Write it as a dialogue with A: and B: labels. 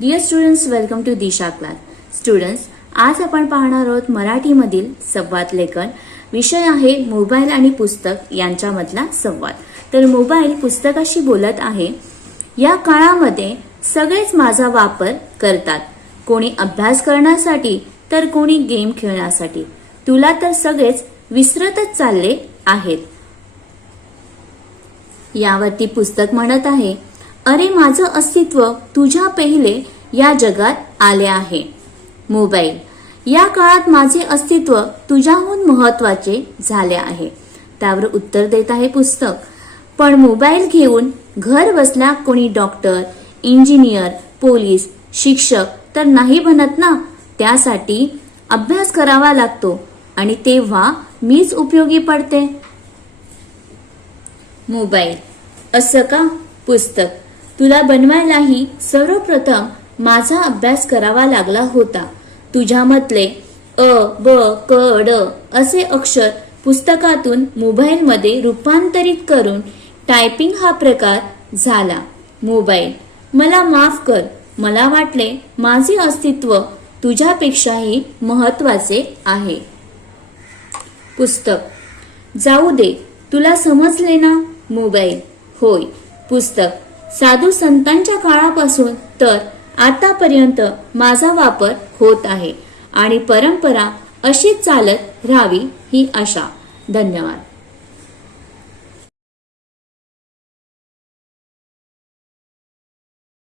A: Dear students welcome to Disha class students आज आपण पाहणार आहोत मराठीमधील संवाद लेखन. विषय आहे मोबाईल आणि पुस्तक यांच्यामधला संवाद. तर मोबाईल पुस्तकाशी बोलत आहे. या काळामध्ये सगळेच माझा वापर करतात. कोणी अभ्यास करण्यासाठी तर कोणी गेम खेळण्यासाठी. तुला तर सगळेच विसरतच चालले आहेत. यावरती पुस्तक म्हणत आहे अरे माझं अस्तित्व तुझ्या पहिले या जगात आले आहे. मोबाईल. या काळात माझे अस्तित्व तुझ्याहून महत्त्वाचे झाले आहे. त्यावर उत्तर देत आहे पुस्तक. पण मोबाईल घेऊन घर बसल्या कोणी डॉक्टर इंजिनियर पोलीस शिक्षक तर नाही बनत ना? त्यासाठी अभ्यास करावा लागतो आणि तेव्हा मीच उपयोगी पडते. मोबाईल. असं का? पुस्तक. तुला बनवायलाही सर्वप्रथम माझा अभ्यास करावा लागला होता. तुझ्यामधले अ ब क ड असे अक्षर पुस्तकातून मोबाईलमध्ये रूपांतरित करून टायपिंग हा प्रकार झाला. मोबाईल. मला माफ कर. मला वाटले माझे अस्तित्व तुझ्यापेक्षाही महत्त्वाचे आहे. पुस्तक. जाऊ दे. तुला समजले ना? मोबाईल. होय. पुस्तक. साधू संतांच्या काळापासून तर आतापर्यंत माझा वापर होत आहे आणि परंपरा अशीच चालत राहावी ही आशा. धन्यवाद.